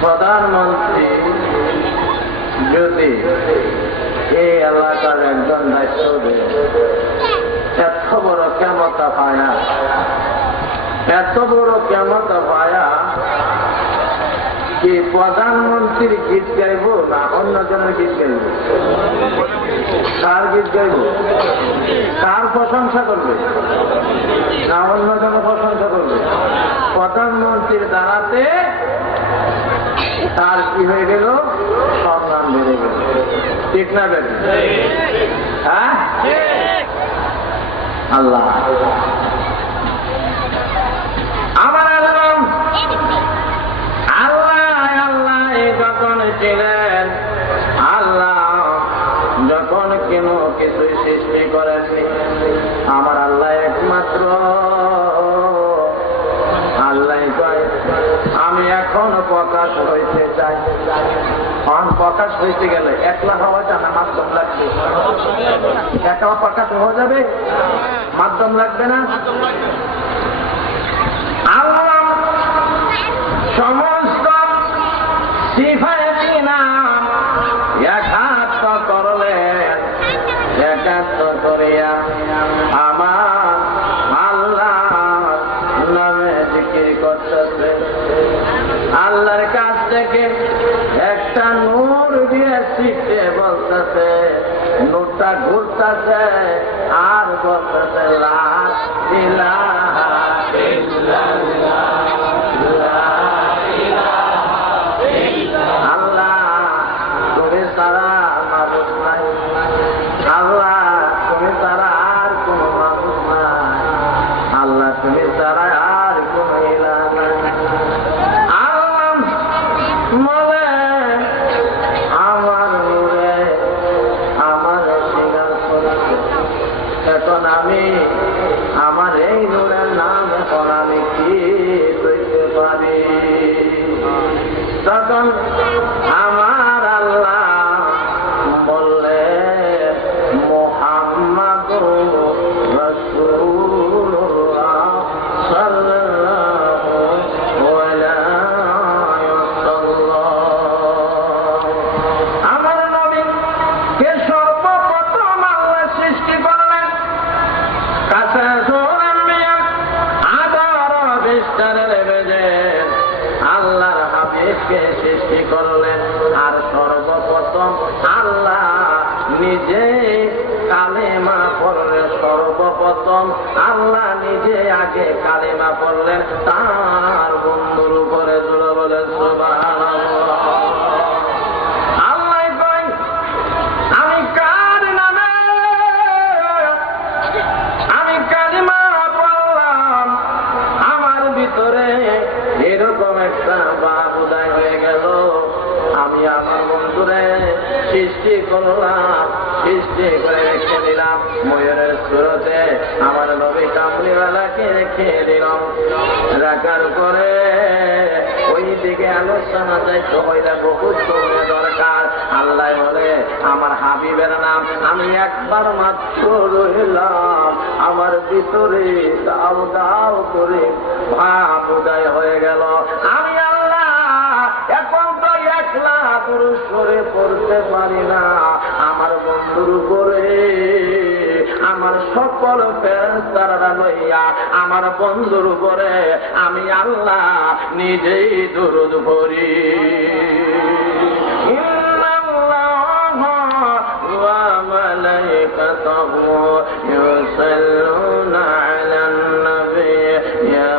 প্রধানমন্ত্রী যদি এই এলাকার একজন দায়িত্ব এত বড় ক্ষমতা পায়া, এত বড় ক্ষমতা পায়া কি প্রধানমন্ত্রীর গীত গাইব না অন্যজনের গীত গাইব? কার গীত গাইব? কার প্রশংসা করবে না অন্যজনের প্রশংসা করবে? প্রধানমন্ত্রীর দ্বারাতে তার কি হয়ে গেল? সম্মান বেড়ে গেল। ঠিক না বেড়ে? হ্যাঁ, আল্লাহ আমি এখন প্রকাশ হইতে চাই। প্রকাশ হইতে গেলে একলা হওয়াটা না মাধ্যম লাগবে? একা প্রকাশ হওয়া যাবে, মাধ্যম লাগবে না? আল্লাহ সমস্ত সিফাতি নাম একাত্ম করলেন, একাত্ম করিয়া আমার আল্লাহ নামে জিকির করতেছে। আল্লাহর কাছ থেকে একটা নূর দিয়ে শিখতে বলতেছে, নূরটা ঘুরতেছে আর বলতেছে লা ইলাহা ইল্লাল্লাহ, লা ইলাহা ইল্লাল্লাহ। আল্লাহ তুমি ছাড়া মাবুদ নাই, আল্লাহ তুমি ছাড়া আর কোন মাবুদ নাই, আল্লাহ তুমি ছাড়া আর কোন ইলাহ নাই। মলে আমার নূরে আমার স্বীকার করছে। এখন আমি আমার এই নূরের নাম এখন আমি কি করতে পারি? তখন আমার আল্লাহ বললে মুহাম্মাদুর রাসূলুল্লাহ সাল্লাল্লাহু আলাইহি ওয়াসাল্লাম। আমার নবী কে সর্বপ্রথম আল্লাহ সৃষ্টি করলেন, কাছে আল্লাহর হাবিবকে সৃষ্টি করলেন। আর সর্বপ্রথম আল্লাহ নিজে কালেমা পড়লেন, সর্বপ্রথম আল্লাহ নিজে আগে কালেমা পড়লেন তার বন্ধুর উপরে। জোরে বলে সুবহানাল্লাহ। আল্লাহ কয় আমি কার নামে আমি কালেমা পড়লাম, আমার ভিতরে এরকম একটা ভাব উদয় হয়ে গেল। আমি আমার বন্ধুরে সৃষ্টি করলাম, সৃষ্টি করে রেখে দিলাম ময়ূরের সুরতে, আমার নবী কামলিওয়ালাকে রেখে দিলাম। রাখার পরে ওই দিকে আলোচনা যাইতে হইলে বহুত সময় দরকার। আল্লাহ বলে আমার হাবিবের নাম আমি একবার মাত্র রইলাম, আমার ভিতরে দাও দাও করে ভাব উদয় হয়ে গেল। আমি আল্লাহ এখন তো একলা পুরুষ করে পড়তে পারি না, আমার বন্ধুর উপরে আমার সকল ফেরেশতারা লইয়া আমার বন্ধুর উপরে আমি আল্লাহ নিজেই দুরূদ পড়ি। ওয়া মালাইকাতুহু ইউসাল্লুনা আলান নবী ইয়া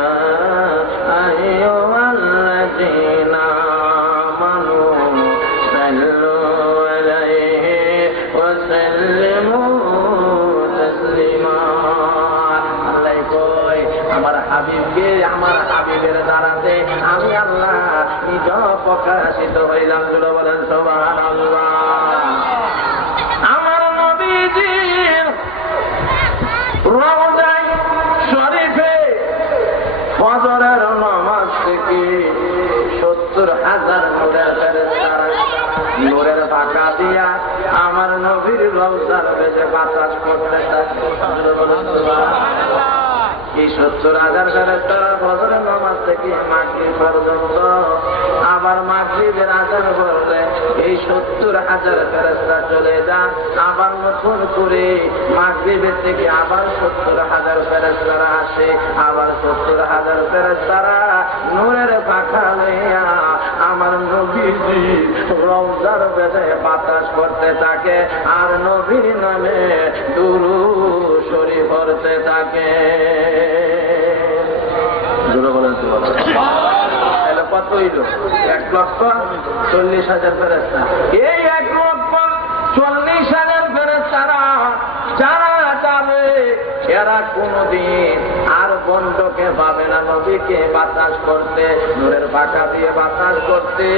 আইয়ুহাল্লাযীনা আমানু সাল্লু আলাইহি ওয়া সাল্লিমু তাসলিমা। আল্লাহ কয় আমার হাবিবকে আমার হাবিবের দ্বারাতে আমি আল্লাহ নিজ প্রকাশিত হইলাম। জোরে বলেন সুবহানাল্লাহ। আমার নবীজির রওজায়ে শরীফে ফজরের নামাজ থেকে 70,000 নূরের ফেরেশতারা নূরের পাকা দিয়া আমার নবীর রওজার বেজে বাতাস করতে থাকে। এই 70,000 ফেরেশতারা ফজরের নামাজ থেকে মাগরিব পর্যন্ত, আবার মাগরিবের আযান পড়লে এই 70,000 ফেরেশতা চলে যান, আবার নতুন করে মাগরিবের থেকে আবার 70,000 ফেরেশতারা আসে, আবার 70,000 ফেরেশতারা নূরের পাখা লইয়া আমার নবীজি রওজার বেজে বাতাস করতে থাকে আর নবীর নামে দুরূদ শরীফ পড়তে থাকে। কত হইল? 1,40,000 ফেরেশতা। এই 1,40,000 ফেরেশতারা যারা যাবে এরা কোনদিন আর বন্ধকে পাবে না নবীকে বাতাস করতে, নূরের পাখা দিয়ে বাতাস করতে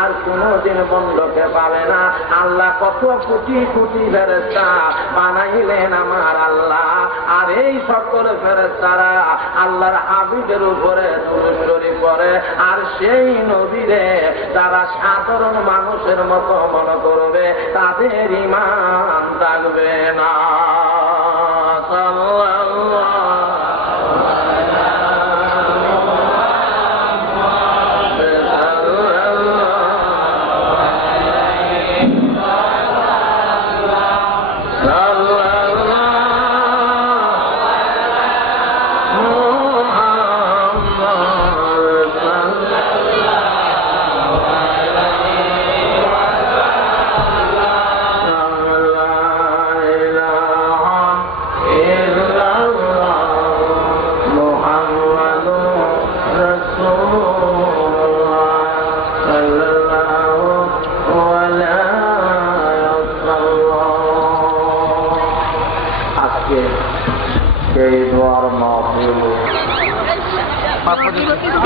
আর কোনদিন বন্ধকে পাবে না। আল্লাহ কত কোটি কোটি ফেরেশতা বানাইলেন আমার আল্লাহ, আর এই সকল ফেরেশতারা আল্লাহর হাবিবের উপরে দুরূদ শরীফ পড়ে, আর সেই নবীরে তারা সাধারণ মানুষের মতো মনে করবে, তাদের ঈমান থাকবে না।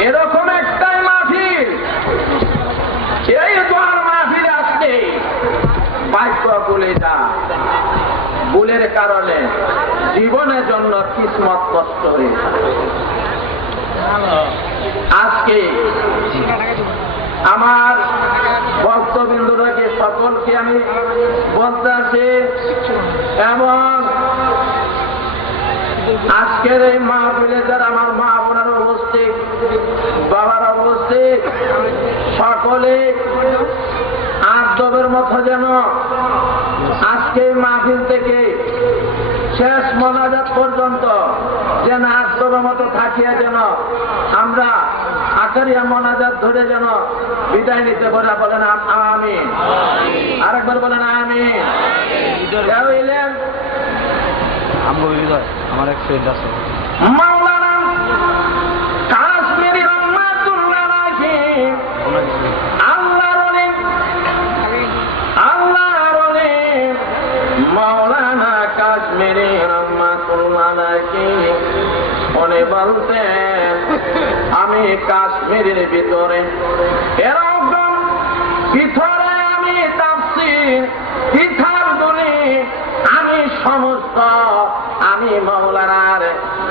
এরকম একটাই মাহফিল, এই দোয়ার মাহফিল আজকে বাক্য বলে যা ভুলের কারণে জীবনের জন্য কিসমত কষ্ট হয়ে আজকে আমার ভক্তবৃন্দকে সকলকে আমি বলতে আছি, এবং আজকের এই মাহফিলে যারা আমার মা বোনের উপস্থিত, বাবার উপস্থিত, সকলে আদবের মতো যেন আজকে মাহফিল থেকে শেষ মোনাজাত পর্যন্ত যেন আদবের মতো থাকিয়া যেন আমরা আকারিয়া মোনাজাত ধরে যেন বিদায় নিতে পারা। বলেন আমিন। আরেকবার বলেন আমিন। আমার এক ফ্রেন্ড আছে মাওলানা কাশ্মীরি রহমাতুল্লাহ আলাইহি, আল্লাহর ওলি মাওলানা কাশ্মীরি রহমাতুল্লাহ আলাইহি উনি বলতেন, আমি কাশ্মীরের ভিতরে এরকম ভিতরে আমি তাফসীর কিতাব বলি, আমি সমস্ত আমি মাওলানার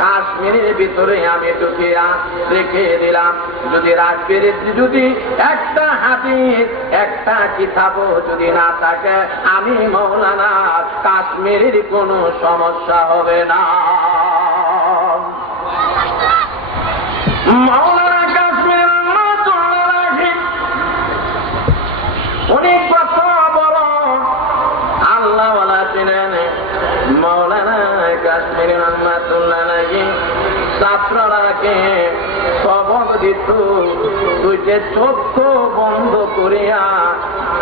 কাশ্মীরের ভিতরে আমি ঢুকিয়া রেখে দিলাম। যদি রাখবের যদি একটা হাদিস একটা কিতাবও যদি না থাকে, আমি মাওলানার কাশ্মীরের কোনো সমস্যা হবে না। মাওলানা কাশ্মীর উনি কত বড় আল্লাহওয়ালা ছিলেন। মাওলানা কাশ্মীর রহমাতুল্লাহ আলাইহি ছাত্ররাকে সবক দিত, তুই যে চক্ষু বন্ধ করিয়া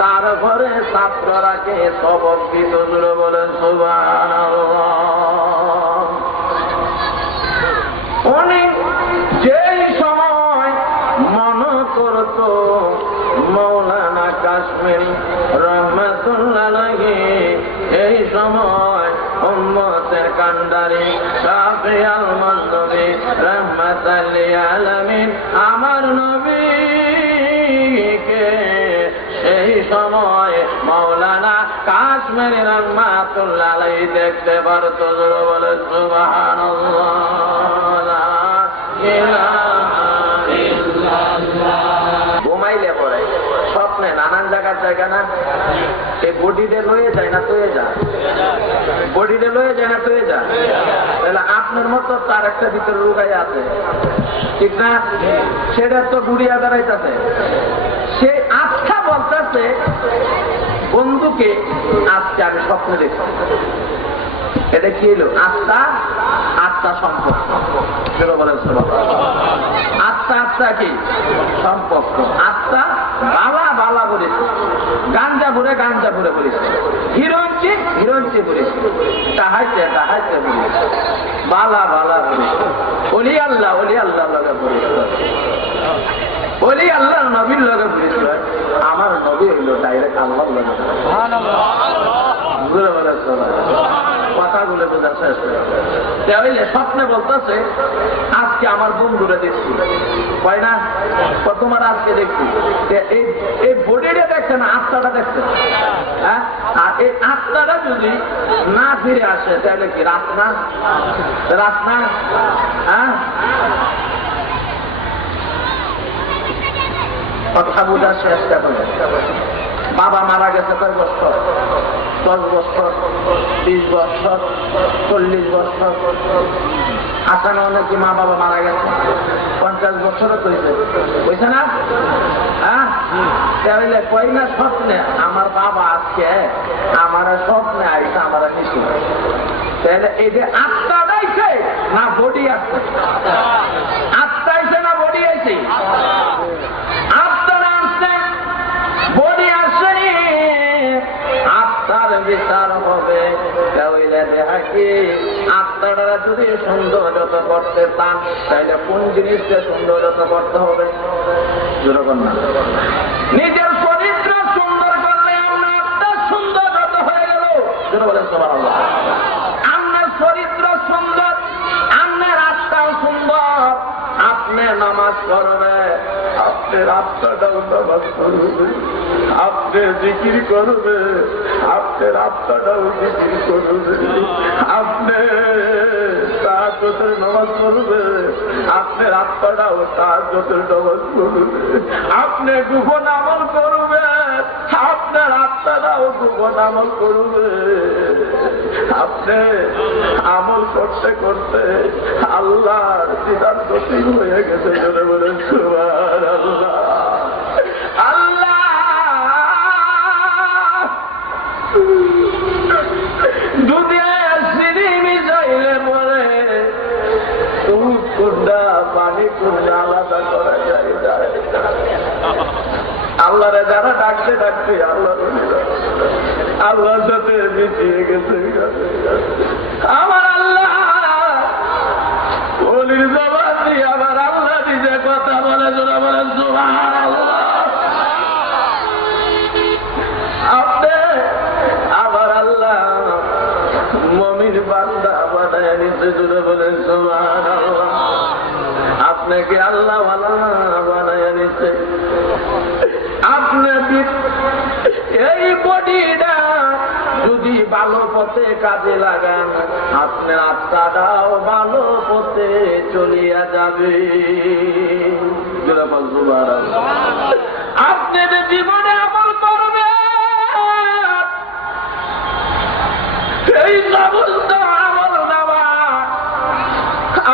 তারপরে ছাত্ররাকে সবক দিত। বলে সুবহানাল্লাহ। অনেক যেই সময় মনে করত মাওলানা কাশ্মীর রহমাতুল্লাহ আলাইহি এই সময় উম্মতের কান্ডারি শাফিউল মুজতাবি রাহমাতাল লিল আলামিন আমার নবীকে সেই সময় মাওলানা কাশ্মীর রহমাতুল্লাহ আলাইহি দেখতে পারত। বলে সুবহানাল্লাহ। ঘুমাইলে পরে স্বপ্নে নানান জায়গার জায়গা না, এই বডিতে লয়ে যায় না তয়ে যা, বডিতে লয়ে যায় না তয়ে যা, তাহলে আপনার মতো তার একটা ভিতরে রোগাই আছে, ঠিক না? সেটা তো গুড়িয়া দাঁড়াইতেছে, সে আচ্ছা বলতেছে বন্ধুকে আজকে আমি স্বপ্নে দেখছি। এটা কি হলো? আত্মা আত্মা সম্পর্ক। আত্মা আত্মা কি সম্পর্ক? আত্মা বাবা বাবা বলেছে, গাঞ্জা ভরে বলেছে, হিরঞ্চি বলেছে, তাহাইতে বলেছে, বালা বলেছে, অলি আল্লাহ লগে বলেছে, অলি আল্লাহ নবীর লগে বলেছে। আমার নবী হইল ডাইরেক্ট আল্লাহ লগে। কথাগুলো বোঝার চেষ্টা করে। তাহলে স্বপ্নে বলতেছে আজকে আমার বন্ধুরা দেখছি, হয় না? তোমার আজকে দেখছি এই বডিটা দেখছে না, আত্মাটা দেখছে। হ্যাঁ, আর এই আত্মাটা যদি না ফিরে আসে তাহলে কি রাত না? রাত না? হ্যাঁ, কথা বোঝার চেষ্টা করে। বাবা মারা গেছে কয় বছর? 10 বছর, 20 বছর, 40 বছর। আসানো অনেক মা বাবা মারা গেছে 50 বছরও কইছে না? হ্যাঁ, তাহলে কই না স্বপ্নে আমার বাবা আজকে আমার স্বপ্নে আইসা আমার নিশ্চিত। তাহলে এই যে আত্মা দাইছে না বডি আছে? আত্মা আইছে না বডি আইছে? আত্মারা আসছে, বডি আসেনি। আত্মার বিচার হবে। তাহলে দেখা কি আত্মারা যদি সৌন্দর্যত করতে চান তাহলে কোন জিনিসটা সৌন্দর্যত করতে হবে? যেরকম না নিজের চরিত্র সুন্দর করলে আমরা আত্মা সৌন্দর্যত হয়ে গেল। যেটা বলেন সুবহানাল্লাহ। আপনার চরিত্র সুন্দর, আপনার আত্মাও সুন্দর। আপনি নামাজ পড়বে, আপনার আত্মাটাও নামাজ পড়বে। আপনি জিকির করবে, আপনার আত্মাটাও জিকির করবে। আপনি তাহাজ্জুদের নামাজ পড়বে, আপনার আত্মাটাও তাহাজ্জুদের নামাজ পড়বে। আপনি গোপন আমল করবে, আপনার আত্মাটাও গোপন আমল করবে। আপনি আমল করতে করতে আল্লাহর দিদার নসিব হয়ে গেছে। জোরে বলেন সুবহানাল্লাহ। আল্লাহ দুনিয়ার সিঁড়ি মিশাইলে পরে দুধ কুন্ডা পানি কুন্ডা আলাদা করা যায়। আল্লাহরে যারা ডাকতে ডাকতে আল্লাহর সাথে মিশিয়ে গেছে। আমার আল্লাহ বলির জবান দিয়ে আমার আল্লাহ নিজে কথা বলে। জোরে বলেন সুবহানাল্লাহ। আপনি আমার আল্লাহ মুমিন বান্দা বানায় নিতে। জোরে বলেন সুবহানাল্লাহ। আপনাকে আল্লাহ বানায় নিতে। আপনি এই বডিটা যদি ভালো পথে কাজে লাগান আপনার আত্মাটাও ভালো পথে চলিয়া যাবে। আপনি জীবনে আমল করবেন, এই সমস্ত আমল দেওয়া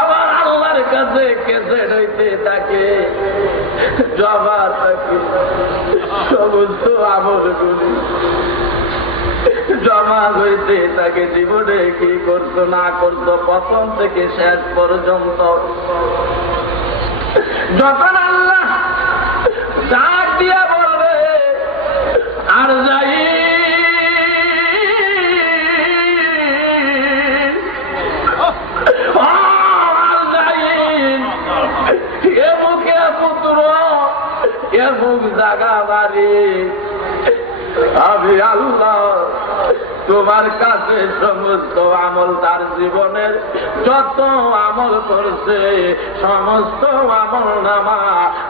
আমার আল্লাহর কাছে কেসে হইতে থাকে, জমা থাকে। সমস্ত আমলগুলি জমা হইতে তাকে জীবনে কি করতো না করতো প্রথম থেকে শেষ পর্যন্ত। যখন আল্লাহ ডাক দিয়া বলবে আর যাই এ মুখে পুত্র এ মুখ জাগা বাড়ি, আমি আল্লাহ তোমার কাছে সমস্ত আমল তার জীবনের যত আমল করছে সমস্ত আমল নামা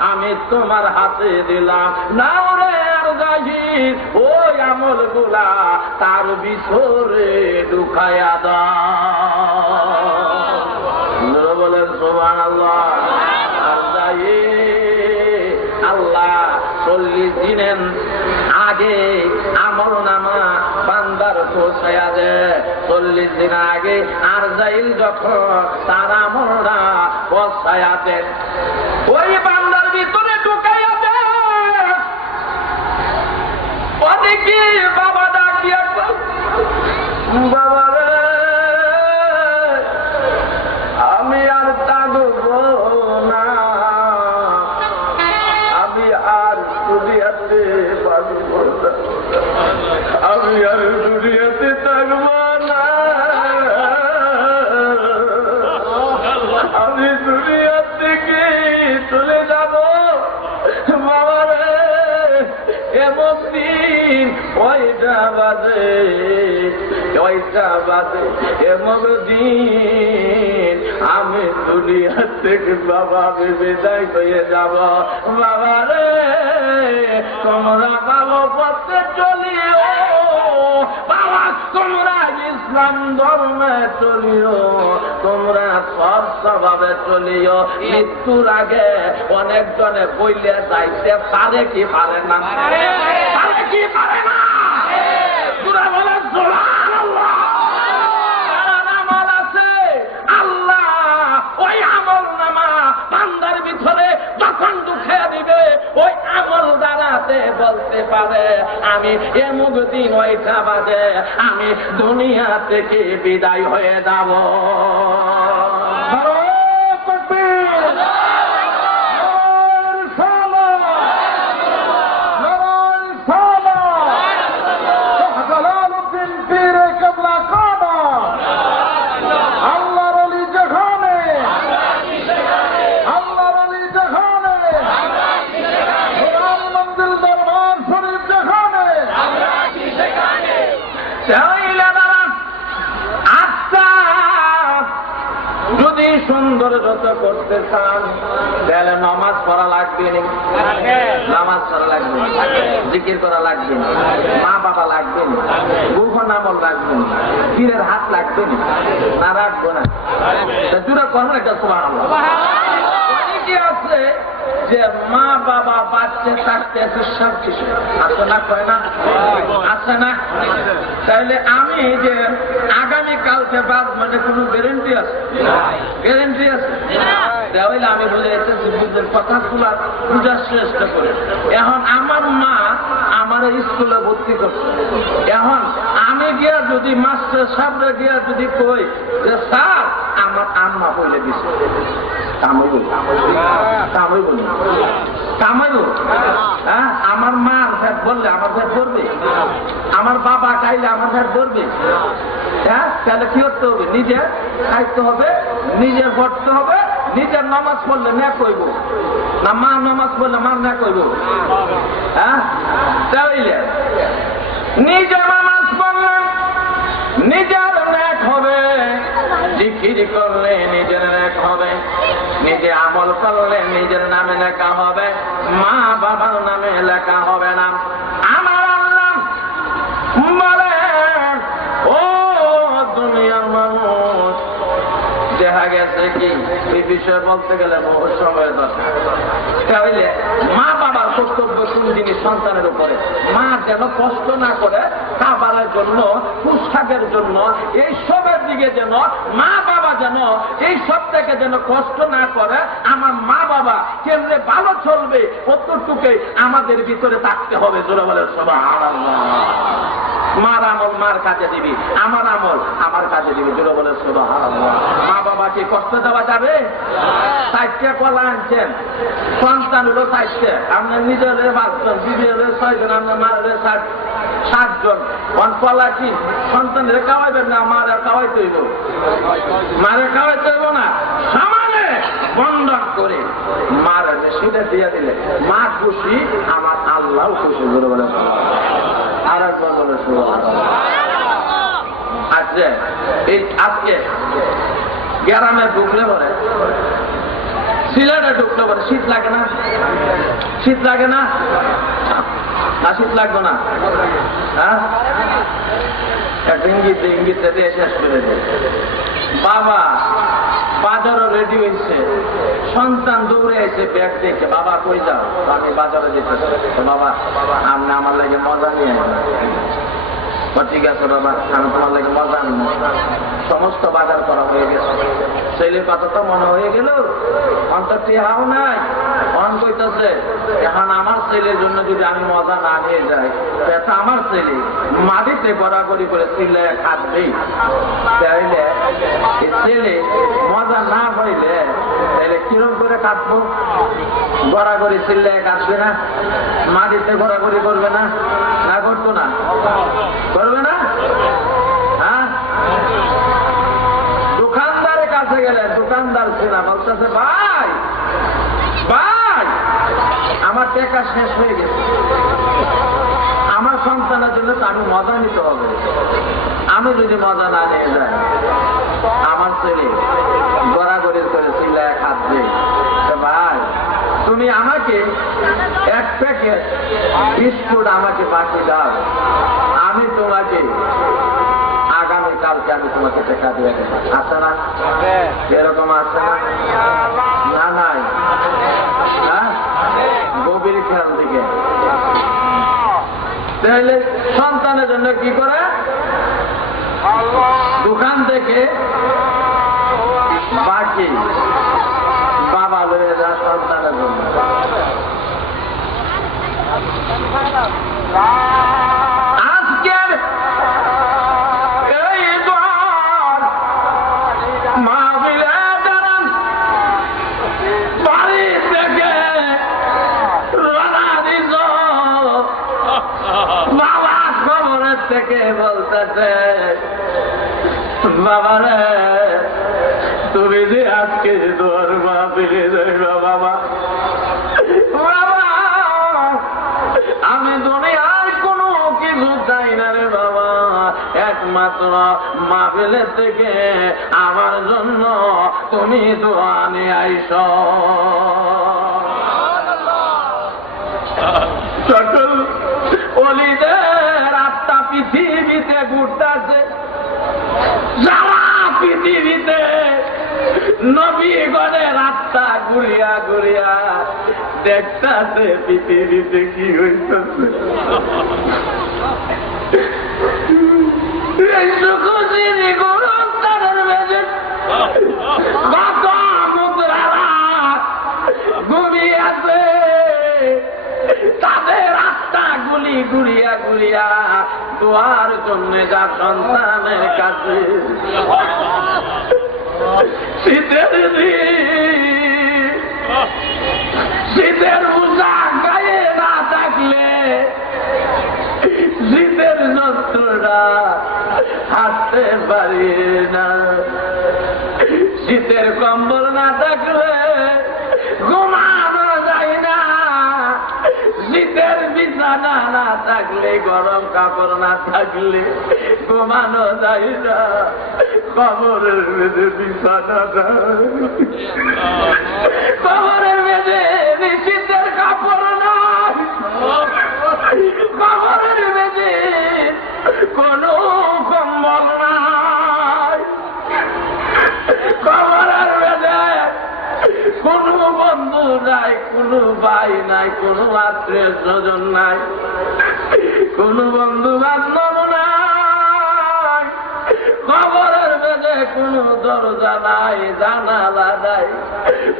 আমি তোমার হাতে দিলাম। নাও রে আর জাহির ওই আমল গুলা তার ভিতরে ঢুকায়া দাও। বলেন সুবহানাল্লাহ। আর জাহির আল্লাহ 40 দিনের আগে আমল নামা বান্দার পৌঁছায়া দেয়। 40 দিন আগে আর যাইল যখন তার আমলটা পৌঁছায়া দেয় ওই বান্দার ভিতরে ঢুকাইয়া দেয়। অনেকে বাবা ডাকিয়া বাবা রে আমি আর কাঁদব না, আমি আর দুনিয়াতে বাঁচব না, আমি আর দুনিয়াতে থাকব না, আমি দুনিয়া থেকে চলে যাব। বাবা রে এমন দিন কয়টা বাজে পয়সা বাদে এমদিন আমি দুনিয়া থেকে বাবা আমি বিদায় হয়ে যাব। বাবা রে তোমরা ভালো পথে চলিও, বাবা তোমরা ইসলাম ধর্মে চলিও, তোমরা সৎ স্বভাবে চলিও। মৃত্যুর আগে অনেকজনে বইলে যাইতে পারে কি পারে না? পারে কি পারে না? তোরা বলে সুবহানাল্লাহ। আমল আছে, আল্লাহ ওই আমল নামা বান্দার ভিতরে যখন ঢুকে দিবে ওই আমল দ্বারাতে বলতে পারে আমি এমুক দিন ওইটা বাদে আমি দুনিয়া থেকে বিদায় হয়ে যাব। যদি সৌন্দর্যতা করতে চান তাহলে নামাজ পড়া লাগবে না, নামাজ পড়া লাগবে না, জিকির করা লাগবে না, মা বাবা লাগবে না, গুরুখন আমল লাগবে না, পীরের হাত লাগবে না, রাখবো না। দুটো কথা একটা সুবহানাল্লাহ। অনেকে আছে যে মা বাবা বাচ্চা থাকতে সব কিছু আছে না, কয় না আছে না? তাহলে আমি যে আগামীকালকে বাদ মানে কোনো গ্যারেন্টি আছে? গ্যারেন্টি আছে? তাহলে আমি বলে এসেছি বুঝলেন কথাগুলো বুঝার চেষ্টা করে। এখন আমার মা আমার স্কুলে ভর্তি করছে, এখন আমি গিয়া যদি মাস্টার সাহেবরা গিয়া যদি কই যে স্যার আমার আম্মা বলে দিছে, আমার মা ফ্যাট বললে আমার ফ্যাট করবে, আমার বাবা খাইলে আমার ফ্যাট করবে। হ্যাঁ, তাহলে কি করতে হবে? নিজের খাইতে হবে, নিজের পড়তে হবে, নিজের নামাজ পড়লে না কইব না, মা নামাজ পড়লে মা না কইব। হ্যাঁ, তাইলে নিজের নামাজ পড়লে নিজের ন্যাক হবে, জিকির করলে নিজের ন্যাক হবে, নিজে আমল করলে নিজের নামে লেখা হবে, মা বাবার নামে লেখা হবে না। আমার আল্লাহ বলে ও দুনিয়ার মানুষ, দেখা গেছে কি এই বিষয়ে বলতে গেলে বহু সময় দরকার। তাহলে মা বাবার কর্তব্য কোন জিনিস সন্তানের উপরে, মা যেন কষ্ট না করে খাবারের জন্য, পোশাকের জন্য, এই সবের দিকে যেন মা বাবা যেন এই সব থেকে যেন কষ্ট না করে। আমার মা বাবা কেমনে ভালো চলবে কতটুকু আমাদের ভিতরে থাকতে হবে। জোরে বলে সুবহানাল্লাহ। মার আমল মার কাজে দিবি, আমার আমল আমার কাজে দিবি। জোরে বলে সুবহানাল্লাহ। মা বাবাকে কষ্ট দেওয়া যাবে? চারটে কলা আনছেন, সন্তান হলো চারটে, আপনার নিজের 5 জন, বিবির 6 জন, আপনার মায়ের 7 জন। কলা কি সন্তানের খাওয়াইবেন না? মারে খাওয়াইতে হইব, মারে খাওয়াইতে হইব না, সমানে বন্ধন করে মার সেটা দিয়ে দিলে মা খুশি, আমার আল্লাহ খুশি। জোরে বলে আর একবার বলে সুবহানাল্লাহ। আচ্ছা, এই আজকে গ্রামে ঢুকলে পরে, সিলেটে ঢুকলে পরে শীত লাগে না? শীত লাগে না? শীত লাগবে না? হ্যাঁ, ইঙ্গিতে ইঙ্গিতে দিয়ে শেষ করে দেয়। বাবা বাজারও রেডি হয়েছে, সন্তান দৌড়ে এসে ব্যাগ দেখে, বাবা কই যাও? আমি বাজারে যেতেছি। বাবা আপনি আমার লাগে মজা নিয়ে, ঠিক আছে বাবা আমি তোমার লাগে মজা আনব। সমস্ত বাজার করা হয়ে গেছে, ছেলের কথা তো মনে হয়ে গেল, অন্তরটি হাও নাই। মন কইতেছে এখন আমার ছেলের জন্য যদি আমি মজা না নিয়ে যাই, এটা আমার ছেলে মাটিতে গড়াগড়ি করে চিল্লে কাঁদবেই। তাইলে ছেলে মজা না হইলে তাহলে কিরম করে কাঁদবো? গড়াগড়ি চিল্লে কাঁদবে না? মাটিতে গড়াগড়ি করবে না? না করতো না? করবে না? হ্যাঁ, দোকানদারের কাছে গেলে দোকানদার ছিল বলতেছে ভাই ভাই আমার টাকা শেষ হয়ে গেছে, আমার সন্তানের জন্য তো আমি মজা নিতে হবে, আমি যদি মজা না নিয়ে যাই, আমার ছেলে গড়াগড়ি করে চিল্লায় খাচ্ছে, ভাই তুমি আমাকে এক প্যাকেট বিস্কুট আমাকে বাকি দাও, আমি তোমাকে আগামীকালকে আমি তোমাকে টাকা দিয়ে দেবো। আছে না এরকম? আছে না? নাই? হ্যাঁ, গভীর খেয়াল দিকে। তাহলে সন্তানের জন্য কি করে? দোকান থেকে বাকি বাবা লয়ে যা সন্তানের জন্য। আজকের এই দল মাহফিলে যারা বাড়ি থেকে রওনা দিল, বাবা খবরের থেকে বলতেছে, বাবা রে তুমি যে আজকে তোর মাহফিলে যাইবা বাবা, বাবা আমি দুনিয়ার কোনো কিছু চাই না রে বাবা, একমাত্র মাহফিলের থেকে আমার জন্য তুমি দোয়া নিয়ে আইসো। সকল ওলিদের আত্মা পৃথিবীতে ঘুরতেছে, সারা পৃথিবীতে নবীগণের আত্মা ঘুরিয়া ঘুরিয়া দেখতেছে পৃথিবীতে কি হইতেছে। ঘুমিয়ে আছে, তাদের আত্মা গুলি ঘুরিয়া ঘুরিয়া দোয়ার জন্য যা সন্তানের কাছে। শীতের শীতের পোশাক গায়ে না থাকলে শীতের যন্ত্রটা হাঁটতে পারি না, শীতের কম্বল না থাকলে ঘুমানো যায় না, শীতের বিছানা না থাকলে, গরম কাপড় না থাকলে ঘুমানো যায় না, কবরের মেঝে বিছানা কবরের মেঝে শীতের কাপড় নাই, কবরের মেঝে কোন কম্বল নাই, কবরের মেঝে কোন বন্ধু নাই, কোন ভাই নাই, কোন আত্মীয় স্বজন নাই, কোন বন্ধু বান্ধব নাই, কবরের মেঝে কোন দরজা নাই, জানালা নাই,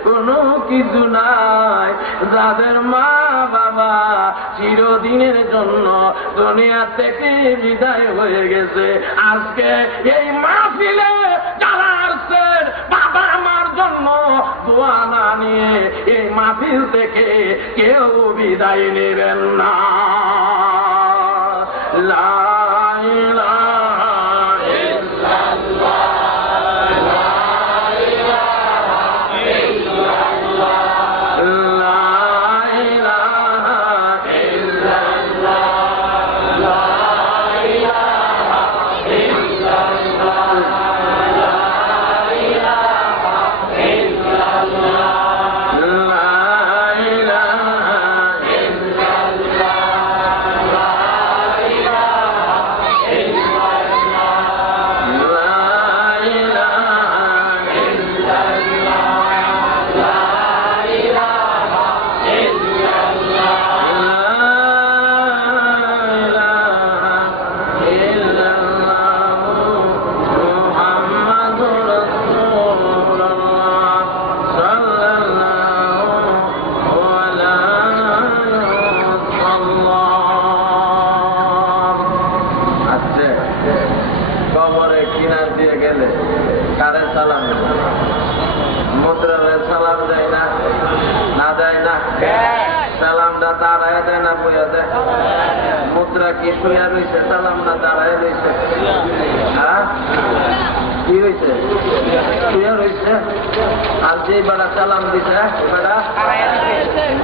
কোন কিছু নাই। যাদের মা বাবা চিরদিনের জন্য দুনিয়া থেকে বিদায় হয়ে গেছে, আজকে এই মাহফিলে যারা আসছেন বাবা মার জন্য দোয়া না নিয়ে এই মাহফিল থেকে কেউ বিদায় নেবেন না। লা মুদ্রা কি শুয়া রয়েছে, সালাম না দাঁড়ায় রয়েছে? কি হয়েছে? শুয়া রয়েছে। আর যে বেড়া সালাম দিছে বেড়া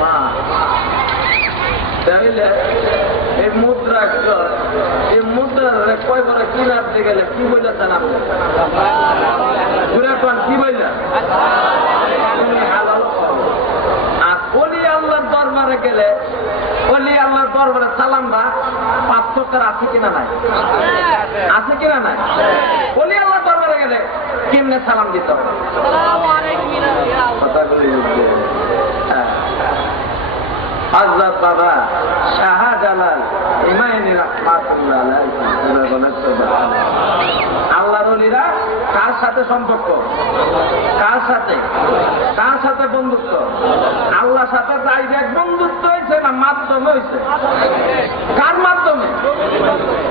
মা, তাইলে এই মুদ্রা আপনার কয় করে কি রাখতে গেলে কি বললেন আপনি কি বললেন? আর অলি আল্লাহর দরবারে গেলে অলি আল্লাহর দরবারে সালাম বা পার্থক্য আছে কিনা নাই? আছে কিনা নাই? অলি আল্লাহর দরবারে গেলে কেমনে সালাম দিতে হবে? হযরত বাবা শাহজালাল ইমানি রাহমাতুল্লাহ আলাইহি আল্লাহর ওলিরা কার সাথে সম্পর্ক? কার সাথে? কার সাথে বন্ধুত্ব? আল্লাহর সাথে ডাইরেক্ট বন্ধুত্ব হয়েছে না মাধ্যমে হয়েছে? কার মাধ্যমে?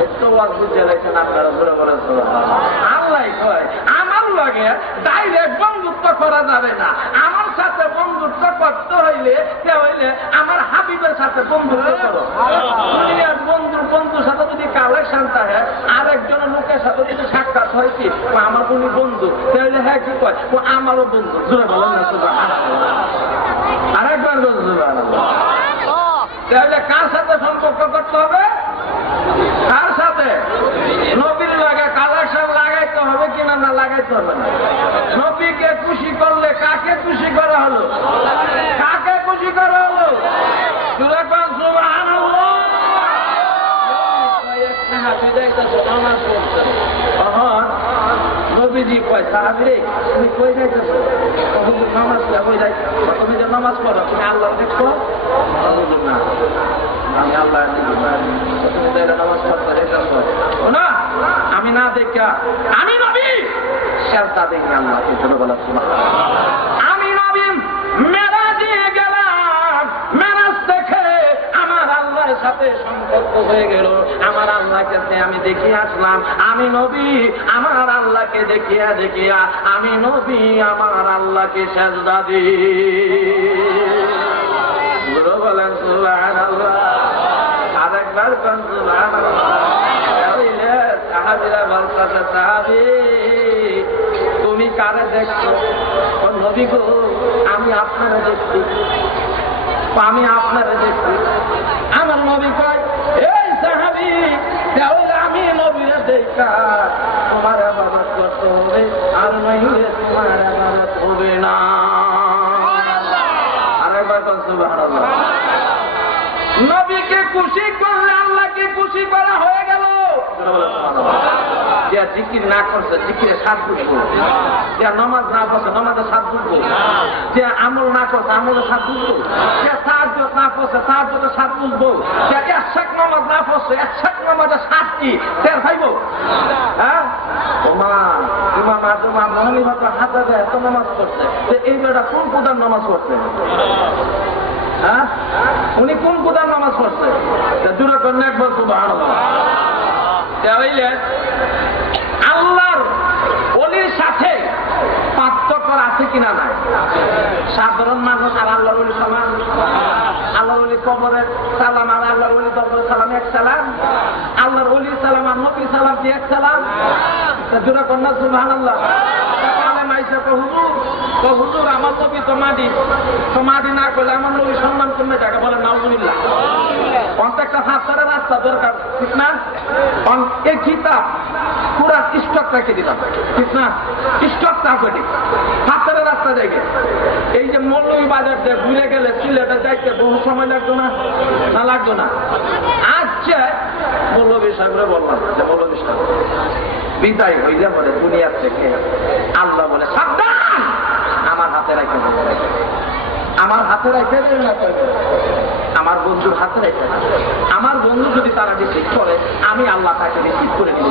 একটু ওয়াজ বুঝে লাইছেন আপনারা ধরে বলেছেন আল্লাহ কয় আমার লাগে ডাইরেক্ট বন্ধুত্ব করা যাবে না, আমার সাথে বন্ধুত্ব করতে হইলে আমার হাবিবের সাথে বন্ধুত্ব করো। বন্ধুর সাথে যদি কালেকশন থাকে আরেকজন লোকের সাথে যদি সাক্ষাৎ হয় কি আমার উনি বন্ধু, তাহলে হ্যাঁ কি কয় ও আমারও বন্ধু। জোরে বলেন না আরেকবার বন্ধু। তাহলে কার সাথে সম্পর্ক করতে হবে? কার সাথে? নবীর লাগে কালেকশন লাগাইতে হবে কিনা না লাগাইতে হবে না? নবীকে খুশি করলে কাকে খুশি করা হলো? কাকে খুশি করা হলো? নবীজি কয় সাহাবীরে তুমি কই যাইতেছ? নামাজ কই যাই? তুমি যে নামাজ পড়ো তুমি আল্লাহ দেখছো না? আমি আল্লাহ নামাজ পড়তে না, আমি না দেখা আমি নবী সেজদা দেখি আল্লাহকে। বলা আমি নবী মেরাজে গেলাম, মেরাজ দেখে আমার আল্লাহর সাথে সম্পর্ক হয়ে গেল, আমার আল্লাহকে আমি দেখিয়ে আসলাম। আমি নবী আমার আল্লাহকে দেখিয়া দেখিয়া আমি নবী আমার আল্লাহকে সেজদা দিই। বলেন সুবহানাল্লাহ। আরেকবার বলেন সুবহানাল্লাহ। সাহাবীরা বলতেছে সাহাবী তুমি কারে দেখছো? নবী গো আমি আপনারা দেখছি, আমি আপনারা দেখছি। আমার নবী কয় এই সাহাবী আমি নবীরা দেখা তোমার ইবাদত করতে হবে, আর নইলে তোমার ইবাদত হবে না। আরেকবার বলেন সুবহানাল্লাহ। নবীকে খুশি করলে আল্লাহকে খুশি করা হয়ে গেল। যে জিকির না করছে জিকিরে সাত বুঝবো, যে নামাজ না পড়ছে নামাজে সাত বুঝবো, যে আমল না করছে আমলে সাত বুঝবো, যে সাহায্য না করছে সাহায্যতে সাত বুঝবো, যে একশাক নামাজ না পড়ছে একশাক নামাজে সাত কি টের পাইব? হ্যাঁ ইমাম আজম আবু হানিফা হাজারে এত নামাজ পড়ছে, এই বেটা কোন প্রধান নামাজ পড়ছে? হ্যাঁ উনি কোন প্রধান নামাজ পড়ছে? দূরে করেন একবার সুবহানাল্লাহ। আল্লাহর ওলির সাথে পার্থক্য আছে কিনা নাই? সাধারণ মানুষ আর আল্লাহর ওলি সমান? আল্লাহর ওলি কবরের সালাম আর আল্লাহর ওলি দরবারের সালাম এক সালাম? আল্লাহর ওলির সালাম আর নবীর সালাম কি এক সালাম? জোরে কন্যা সুবহানাল্লাহ। হুজুর আমার নবী তো মাটি না করলে আমার নবী সম্মান করবে যাকে বলে নাউজুবিল্লাহ। একটা হাসার রাস্তা দরকার, ঠিক না? এই কিতাব পুরা স্টক রেখে দিলাম, ঠিক না? স্টক না করি হাসারের রাস্তা যাইগে এই যে মৌলভী বাজার দিয়ে ঘুরে গেলে সিলেটে যাইতে বহু সময় লাগতো না? না লাগতো না? আচ্ছা মৌলভী সাহেবরে বললাম যে মৌলভী সাহেব বিদায় হইলে বলে দুনিয়ার থেকে আল্লাহ বলে সাবধান আমার হাতে রাখে, আমার হাতে রাখে, আমার বন্ধুর হাতে রেখে। আমার বন্ধু যদি তারা রিসিভ করে আমি আল্লাহ তাকে রিসিভ করে দিব।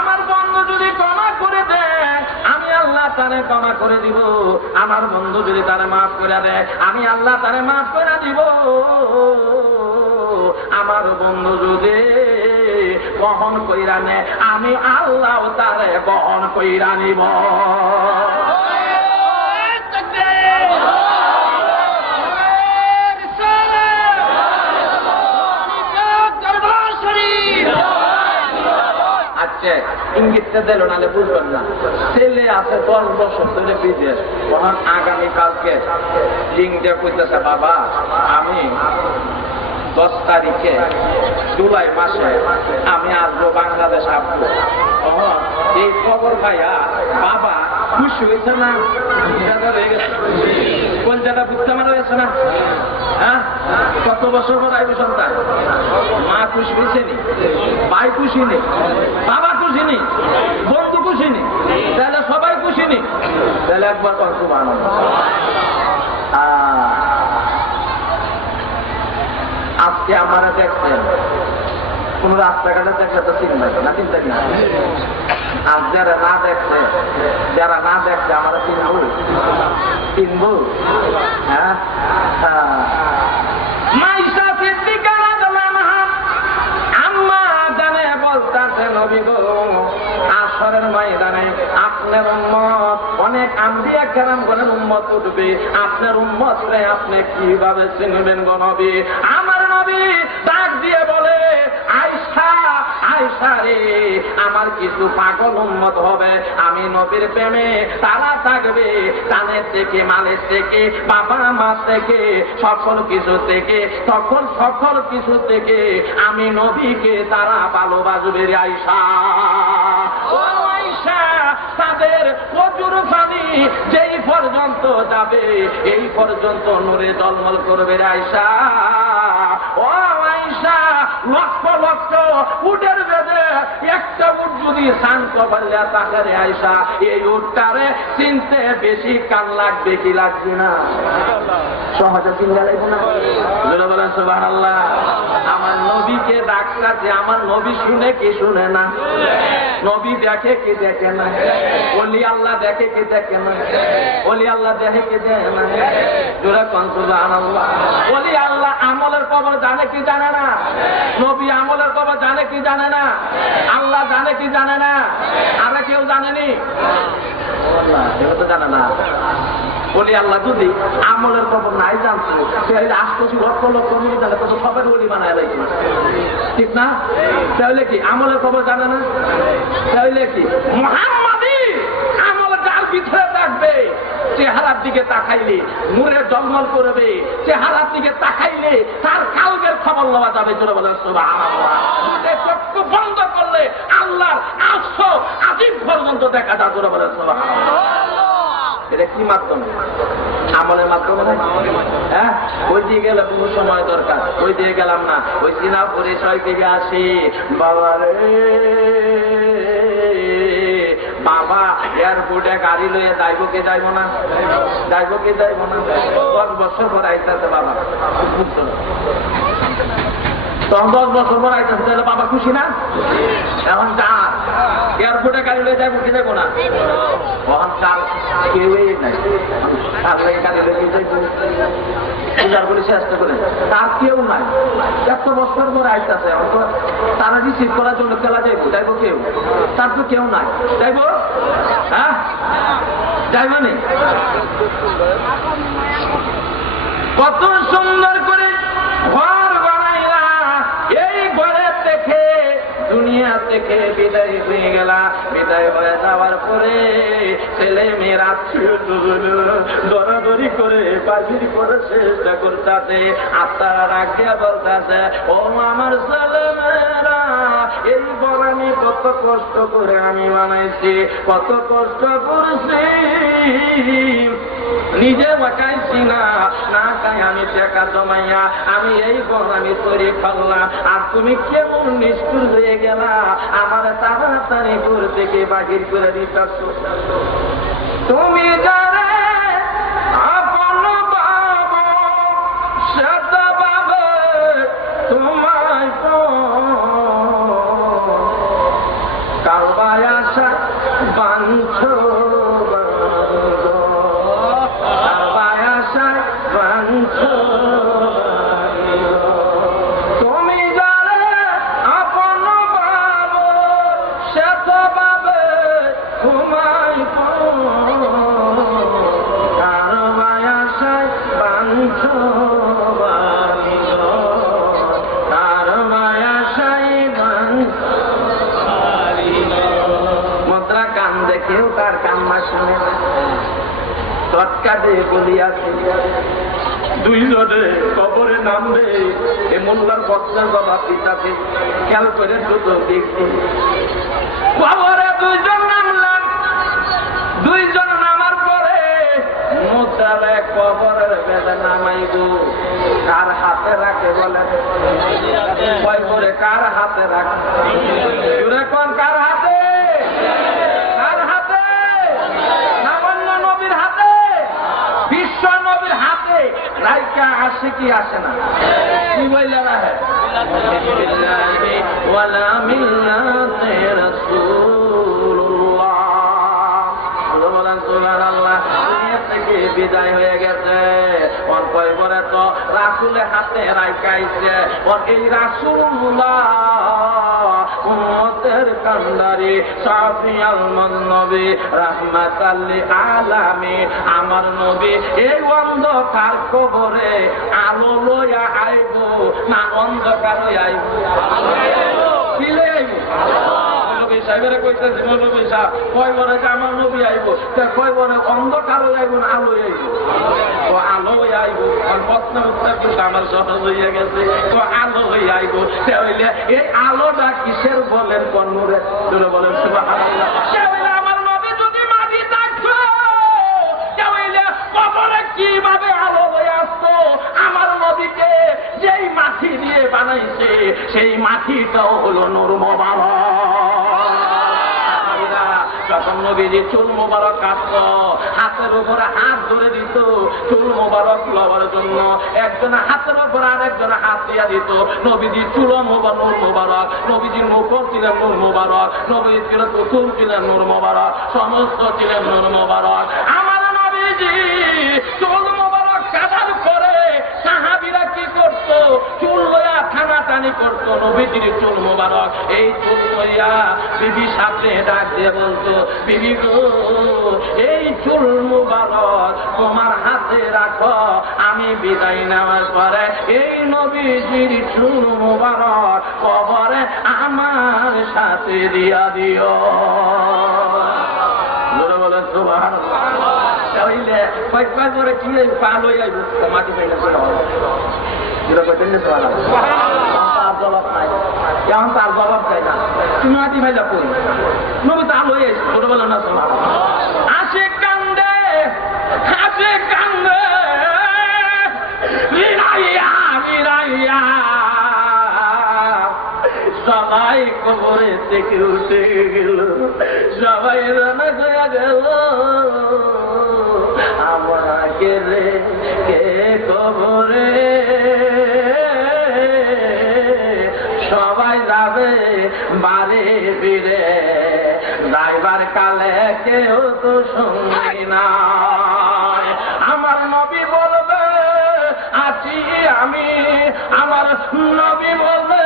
আমার বন্ধু যদি ক্ষমা করে দেয় আমি আল্লাহ তারে ক্ষমা করে দিব। আমার বন্ধু যদি তারে মাফ করে দেয় আমি আল্লাহ তারে মাফ করে দিব। আমার বন্ধু যদি বহন কইরা নেয় আমি আল্লাহ তারে বহন কইরা নিব। ইঙ্গিতটা দিল নাহলে বুঝবেন না। ছেলে আছে 10 বছর ধরে বিদেশ, তখন আগামী কালকে লিঙ্ক দিয়ে কইতেছে বাবা আমি 10 তারিখে জুলাই মাসে আমি আসবো বাংলাদেশ আসবো। এই খবর ভাইয়া বাবা খুশি হয়েছে না? কোন জায়গা বুঝতে আমার হয়েছে না? হ্যাঁ, কত বছর পর আইবি সন্তান? মা খুশি হয়েছে নি? ভাই খুশি নি? বাবা খুশি নি? বন্ধু খুশি নি? তাহলে সবাই খুশি নি? তাহলে একবার কত আনন্দ। আজকে আমরা দেখছেন কোন রাস্তাঘাটে দেখলে তো চিনবে না, চিন্তা কি? আর যারা না দেখছে আমরা চিনবো। হ্যাঁ, মাইশা সিদ্দিকা রাদিয়াল্লাহু আম্মা জানে বলতাছে নবী গো, আসরের ময়দানে আপনার উম্মত অনেক আম্বিয়া কেরামগণের উম্মত উঠবে, আপনার উম্মতরে আপনি কিভাবে চিনবেন গো নবী? আমার নবী ডাক দিয়ে বলে, আয়েশা আয়েশা রে, আমার কিছু পাগল উম্মত হবে, আমি নবীর প্রেমে তারা থাকবে, কানের থেকে মালের থেকে বাবা মা থেকে সকল কিছু থেকে সকল কিছু থেকে আমি নবীকে তারা ভালোবাসবে রে আয়েশা। ও আয়েশা, তাদের প্রচুর পানি যেই পর্যন্ত যাবে এই পর্যন্ত নূরে ঝলমল করবে রে আয়েশা। ও আয়েশা, লক্ষ লক্ষ উটের বেদে একটা উট যদি শান্ত পারলে তাকারে আয়েশা, এই উটটারে চিনতে বেশি কান লাগবে কি লাগবে না? সহজে চিন্তা লাগবে না? বলেন সুবহানাল্লাহ। আমার নবীকে ডাকছে, আমার নবী শুনে কি শুনে না? নবী দেখে কি দেখে না? ওলি আল্লাহ দেখে কি দেখে না? ওলি আল্লাহ দেখে কি দেখে না? জোরে কোন সুবহানাল্লাহ। ওলি আল্লাহ আমলের খবর জানে কি জানে না? নবী আমলের খবর জানে কি জানে না? আল্লাহ জানে কি জানে না? আমরা কেউ জানেনি, কেউ তো জানে না। বলি আল্লাহ যদি আমলের খবর নাই জানতো তাহলে আশপাশি লক্ষ লক্ষ মিলে জানে তো সবাই বলি বানায় রাখি, ঠিক না? তাহলে কি আমলের খবর জানে না? তাহলে কি মুহাম্মাদি আমল যার ভিতরে থাকবে, চেহারার দিকে তাকাইলে নূরে জলমল করবে, চেহারার দিকে তাকাইলে তার কালবের খবর লওয়া যাবে। জোরে বলেন সুবহানাল্লাহ। চক্ষু বন্ধ করলে আল্লাহর আরশ আজিম পর্যন্ত দেখা যায়। জোরে বলেন সুবহানাল্লাহ। এটা কি মাধ্যমে? আমলের মাধ্যমে। হ্যাঁ, ওই দিয়ে গেলে কোনো সময় দরকার, ওই দিয়ে গেলাম না, ওই চিনা পরিচয় দিকে আসি। বাবা রে বাবা, এয়ারপোর্টে গাড়ি লইয়ে যাইব কি যাইব না? যাইব কি যাইব না? 10 বছর পর আইতাছে বাবা, তখন 10 বছর পর আইতাছে, তাহলে বাবা খুশি না? এখন যা এয়ারপোর্টে গাড়ি লইয়ে যাইব কি যাইব না? তখন কাল কেউই নাই, গাড়ি লইয়ে যাইব পূজার বলে চেষ্টা করে, তার কেউ নাই। 100 বছর পর আইতাছে, তারা রিসিভ করার জন্য খেলা যাইব, যাইব কেউ? তার তো কেউ নাই, যাইব? হ্যাঁ, যাইব না? কত সুন্দর করে ঘর বানাইলা, এই ঘরের থেকে দুনিয়া থেকে বিদায় হয়ে গেলা। বিদায় হয়ে যাওয়ার পরে ছেলে মেয়ের আত্মীয় দরাদরি করে বাজির করে চেষ্টা করতেছে, আত্মারা রাখিয়া বলতেছে, ও আমার ছেলে মেয়েরা, এই বড় আমি কত কষ্ট করে আমি বানাইছি, কত কষ্ট করছি, নিজে বাঁচাইছি না, না খাই আমি টাকা জমাইয়া আমি এই বড় আমি তৈরি করলাম, আর তুমি কেমন নিষ্ঠুর হয়ে গেলা, আমার তাড়াতাড়ি ঘর থেকে বাহির করে দিতাছ। তুমি যারা আপন বাবা সেটা বাবা তোমায় কারবায় আসা বাঞ্ছ, কারবায় আসা বাঞ্ছ, তুমি যারা আপন বাবা সেটা বাবা তোমায় কারবায় আসা বাঞ্ছ, কারবায় আসাই বাঞ্ছ। মুদ্রা কান দেখেও তার কান্না শুনে চটকা দিয়ে বলিয়াছি, দুইজনে কবরে নামবে এ মোল্লার বক্তার বাবা পিতাকে খেয়াল করে শুধু দেখছি কবরে দুইজন নামলাম দুইজন নামার পরে মোতালে কবরের বেদে নামাইব কার হাতে রাখে বলে ভয় করে কার হাতে রাখে কোন কার হাতে কার হাতে সামান্য নবীর হাতে বিশ্ব নবীর হাতে রাইকা আসে কি আসে না কি বললে রাহে ওয়ালা মিল্লাতে রাসূলুল্লাহ সুবহানাল্লাহ দুনিয়া থেকে বিদায় হয়ে গেছে ওর পরে তো রাসূলের হাতে রাইকাইছে ওর এই রাসূলুল্লাহ উম্মতের কান্ডারি শাফিউল মুযনবী রাহমাতাল লিল আলামিন আমার নবী এই অন্ধকার কবরে আলো লইয়া আইব না অন্ধকার লইয়া আইব কি লইয়া আইব নবী সাহেবের কইতেছে নবী সাহেব কয় বলে যে আমার নবী আইব তা কয় বলে অন্ধকার লইয়া আইব না আলো আইব তো আলো লইয়া আইব আর প্রশ্ন উত্তর কিন্তু আমার সহজ হইয়া গেছে তো আলো লইয়া আইব তাহলে এই আলোটা কিসের বলেন কোন নূরে তুলে বলেন সুবহানাল্লাহ তাহলে আমার নবী যদি মাটি থাকতো তাহলে কবরে কিভাবে আলো লইয়া আসতো আমার নবীকে যেই মাটি দিয়ে বানাইছে সেই মাটিটাও হলো নূর মোবারক যখন নবীজি চুল মোবারক কাটত হাতের উপরে হাত ধরে দিত চুল মোবারক লওয়ার জন্য একজন হাতের উপরে আরেকজন হাত দিয়া দিত নবীজি চুল নূর মোবারক নবীজির মুখ ছিলেন নূর মোবারক নবীজির চুল ছিলেন নূর মোবারক সমস্ত ছিলেন নূর মোবারক আমার নবীজি চুল মোবারক কাটার পরে সাহাবীরা কি করত চুল লইয়া টানাটানি করত নবীজির চুল মোবারক এই চুল লইয়া বিবি সাথে ডাক দিয়ে বলতো বিবি গো এই চুল মোবারক তোমার হাতে রাখো আমি বিদায় নেওয়ার পরে এই নবীজির চুল মোবারক কবরে আমার সাথে দিয়া দিও বলে সুবহানাল্লাহ তাইলে কয়েকবার করে কি পা লইয়া মাটি পাইলে যেটা কইতেন না সুবহানাল্লাহ জবাব নাই এখন তার জবাব চাই না তুমি মাটি ভাইলা কই নবী তা লইয়া ছোট বলে না সুবহানাল্লাহ আসে কান্দে রিরাইয়া রিরাইয়া সবাই কবরে থেকে উঠে গেল সবাই রানা হয়ে গেল আমাকে রে কে কবরে সবাই যাবে বাড়ি ফিরে যাইবার কালে কেউ তো সঙ্গী না আমার নবী বলবে আছি আমি আমার নবী বলবে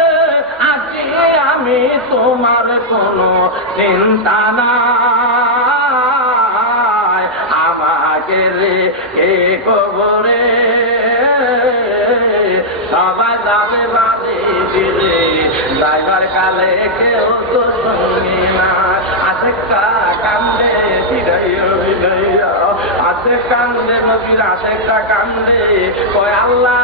আছি আমি তোমার কোনো চিন্তা নাই আমাকে রে কে কবরে সবাই যাবে বাড়ি ফিরে যাইবার কালে কেউ তো সঙ্গী না আশেকা কান্দে ফিরাইয়া ফিরাইয়া আশে কান্দে নবীর আশেকা কান্দে কয় আল্লাহ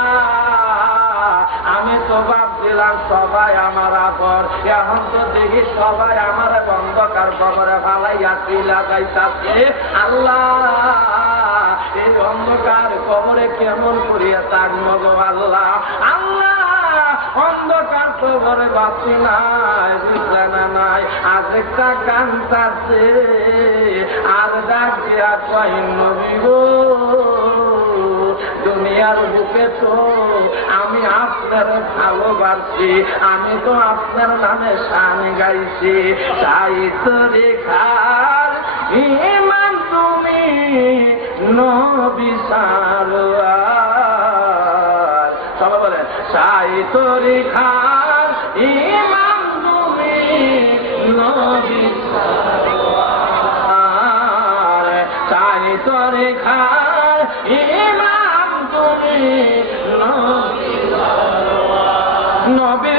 আমি তো ভাবছিলাম সবাই আমার আপর এখন তো দেখি সবাই আমার অন্ধকার কবরে ফালাইয়া তুইলা যাইতাছে আল্লাহ এই অন্ধকার কবরে কেমন করিয়া থাকবো গো আল্লাহ আল্লাহ অন্ধকার কবরে বাঁচি নাই বিছানা নাই আজ একটা কান্তাছে আর ডাক দিয়া কই নবী গো দুনিয়ার বুকে তো আমি আপনার ভালোবাসি আমি তো আপনার নামে শান গাইছি তাই তো রেখার ইমান তুমি নবী সারোয়ার সবাই বলেন তাই তো রেখার ইমান তুমি নবী সারোয়ার তাই তো রেখার ইমান তুমি নবী